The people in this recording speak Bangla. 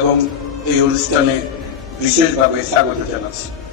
এবং এই অনুষ্ঠানে বিশেষভাবে স্বাগত জানাচ্ছি